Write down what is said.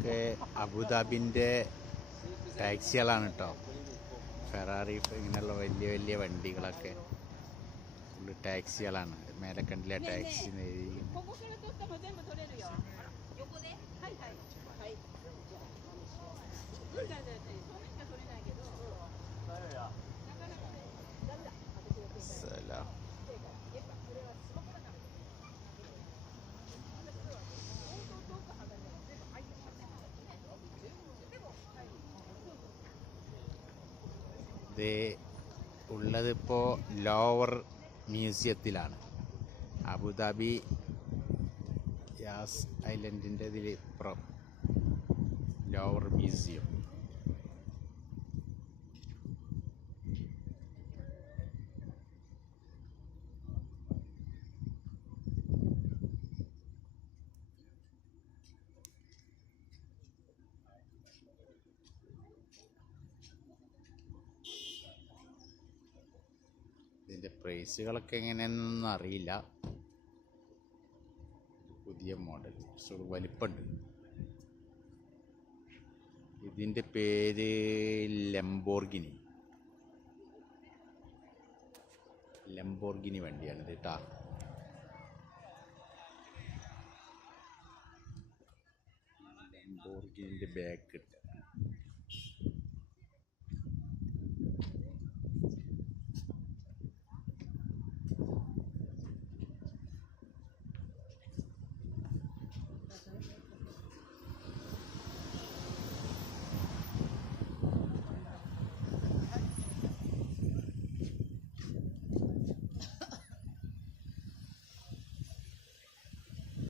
ഇതൊക്കെ അബുദാബിൻ്റെ ടാക്സികളാണ് കേട്ടോ. ഫെറാറി ഇങ്ങനെയുള്ള വലിയ വലിയ വണ്ടികളൊക്കെ ഫുള്ള് ടാക്സികളാണ്. മേലെ കണ്ടില്ല ടാക്സി എഴുതി. ഇത് ഉള്ളതിപ്പോൾ ലോവർ മ്യൂസിയത്തിലാണ്. അബുദാബി യാസ് ഐലൻഡിൻ്റെ ഇതിൽ ഇപ്പുറം ലോവർ മ്യൂസിയം. ഇതിൻ്റെ പ്രൈസുകളൊക്കെ എങ്ങനെയാണെന്നൊന്നും അറിയില്ല. പുതിയ മോഡൽ കുറച്ചുകൂടി വലിപ്പമുണ്ട്. ഇതിൻ്റെ പേര് ലംബോർഗിനി വണ്ടിയാണ് ഇത് കേട്ടോ. ലംബോർഗിനിൻ്റെ ബാക്ക് ഇട്ട്